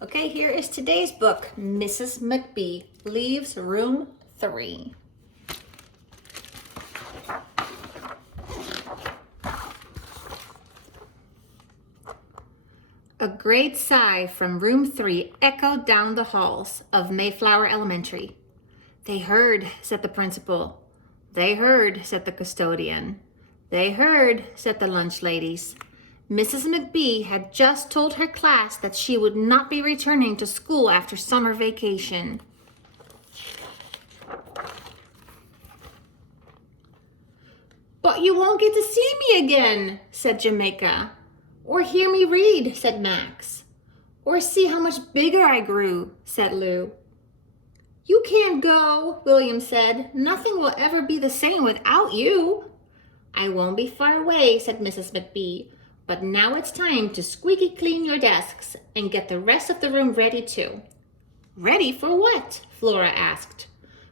Okay, here is today's book. Mrs. McBee leaves room 3. A great sigh from room 3 echoed down the halls of Mayflower Elementary. They heard, said the principal. They heard, said the custodian. They heard, said the lunch ladies. Mrs. McBee had just told her class that she would not be returning to school after summer vacation. But you won't get to see me again, said Jamaica. Or hear me read, said Max. Or see how much bigger I grew, said Lou. You can't go, William said. Nothing will ever be the same without you. I won't be far away, said Mrs. McBee. But now it's time to squeaky clean your desks and get the rest of the room ready too. Ready for what? Flora asked.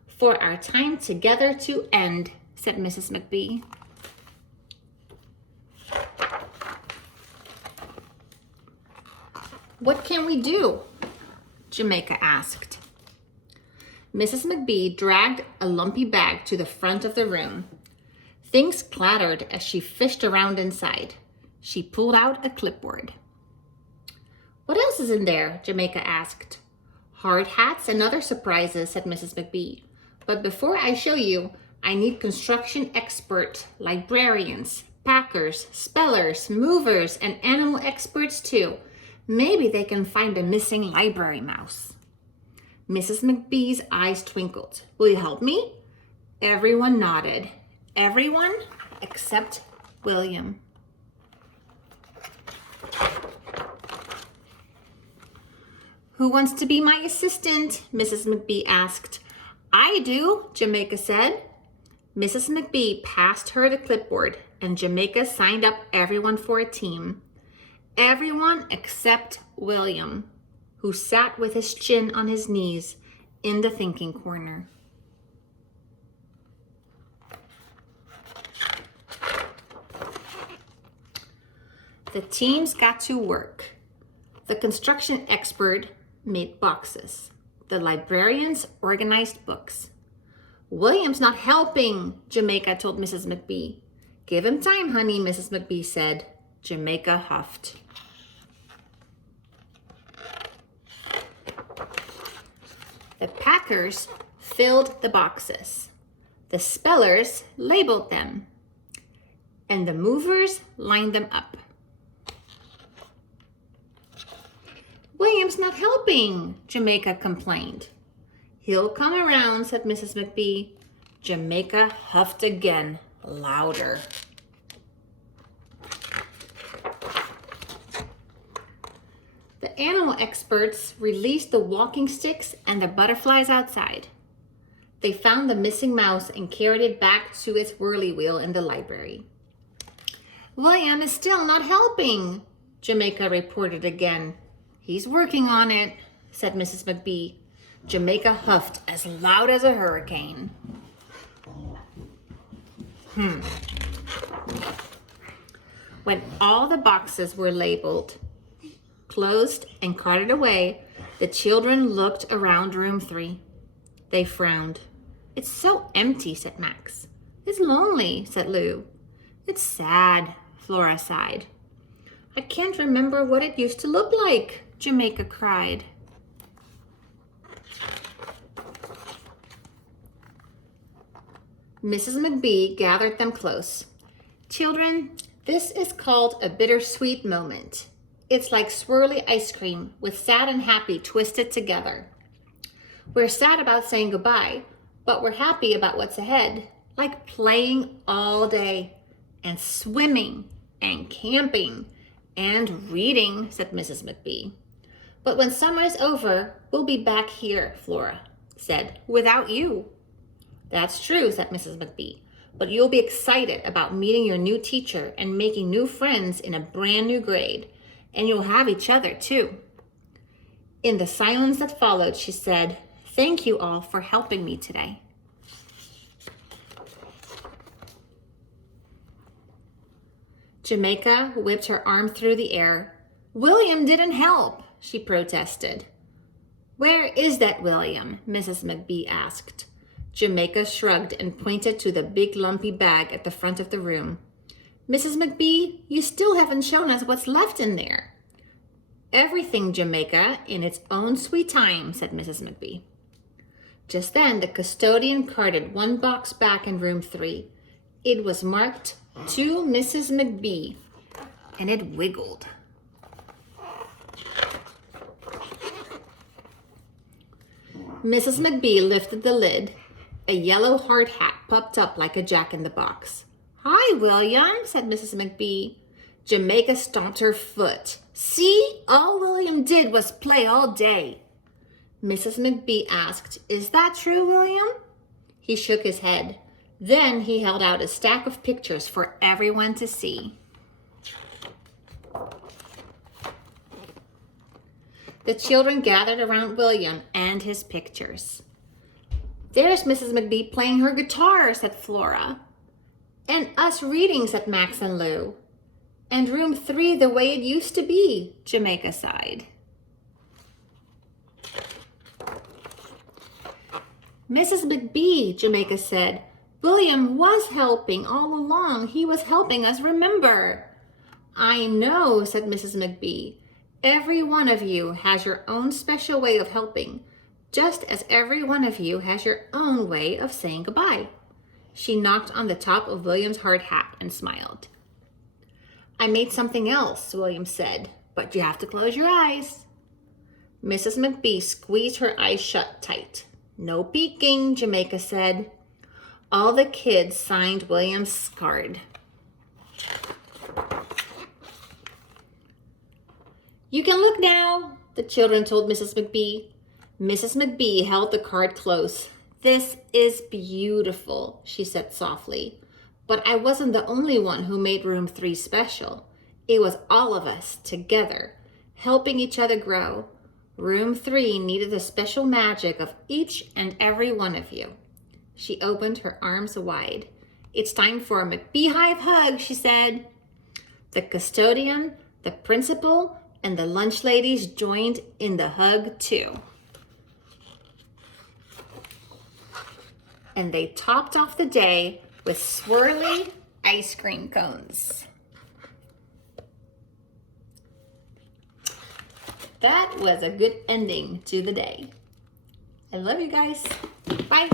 For our time together to end, said Mrs. McBee. What can we do? Jamaica asked. Mrs. McBee dragged a lumpy bag to the front of the room. Things clattered as she fished around inside. She pulled out a clipboard. What else is in there? Jamaica asked. Hard hats and other surprises, said Mrs. McBee. But before I show you, I need construction experts, librarians, packers, spellers, movers, and animal experts too. Maybe they can find a missing library mouse. Mrs. McBee's eyes twinkled. Will you help me? Everyone nodded. Everyone except William. Who wants to be my assistant? Mrs. McBee asked. I do, Jamaica said. Mrs. McBee passed her the clipboard, and Jamaica signed up everyone for a team. Everyone except William, who sat with his chin on his knees in the thinking corner. The teams got to work. The construction expert made boxes. The librarians organized books. William's not helping, Jamaica told Mrs. McBee. Give him time, honey, Mrs. McBee said. Jamaica huffed. The packers filled the boxes. The spellers labeled them. And the movers lined them up. William's not helping, Jamaica complained. He'll come around, said Mrs. McBee. Jamaica huffed again, louder. The animal experts released the walking sticks and the butterflies outside. They found the missing mouse and carried it back to its whirly wheel in the library. William is still not helping, Jamaica reported again. He's working on it, said Mrs. McBee. Jamaica huffed as loud as a hurricane. When all the boxes were labeled, closed, and carted away, the children looked around room 3. They frowned. It's so empty, said Max. It's lonely, said Lou. It's sad, Flora sighed. I can't remember what it used to look like, Jamaica cried. Mrs. McBee gathered them close. Children, this is called a bittersweet moment. It's like swirly ice cream with sad and happy twisted together. We're sad about saying goodbye, but we're happy about what's ahead, like playing all day and swimming and camping and reading, said Mrs. McBee. But when summer is over, we'll be back here, Flora said, without you. That's true, said Mrs. McBee, but you'll be excited about meeting your new teacher and making new friends in a brand new grade, and you'll have each other too. In the silence that followed, she said, thank you all for helping me today. Jamaica whipped her arm through the air. William didn't help. she protested. Where is that William? Mrs. McBee asked. Jamaica shrugged and pointed to the big lumpy bag at the front of the room. Mrs. McBee, you still haven't shown us what's left in there. Everything, Jamaica, in its own sweet time, said Mrs. McBee. Just then, the custodian carted one box back in room 3. It was marked to Mrs. McBee, and it wiggled. Mrs. McBee lifted the lid. A yellow hard hat popped up like a jack-in-the-box. Hi, William, said Mrs. McBee. Jamaica stomped her foot. See, all William did was play all day. Mrs. McBee asked, Is that true, William? He shook his head. Then he held out a stack of pictures for everyone to see. The children gathered around William and his pictures. There's Mrs. McBee playing her guitar, said Flora. And us reading, said Max and Lou. And room 3 the way it used to be, Jamaica sighed. Mrs. McBee, Jamaica said, William was helping all along. He was helping us remember. I know, said Mrs. McBee. Every one of you has your own special way of helping, just as every one of you has your own way of saying goodbye. She knocked on the top of William's hard hat and smiled. I made something else, William said, but you have to close your eyes. Mrs. McBee squeezed her eyes shut tight. No peeking, Jamaica said. All the kids signed William's card. You can look now, the children told Mrs. McBee. Mrs. McBee held the card close. This is beautiful, she said softly. But I wasn't the only one who made room 3 special. It was all of us together, helping each other grow. Room 3 needed the special magic of each and every one of you. She opened her arms wide. It's time for a McBee Hive hug, she said. The custodian, the principal, and the lunch ladies joined in the hug too. And they topped off the day with swirly ice cream cones. That was a good ending to the day. I love you guys. Bye.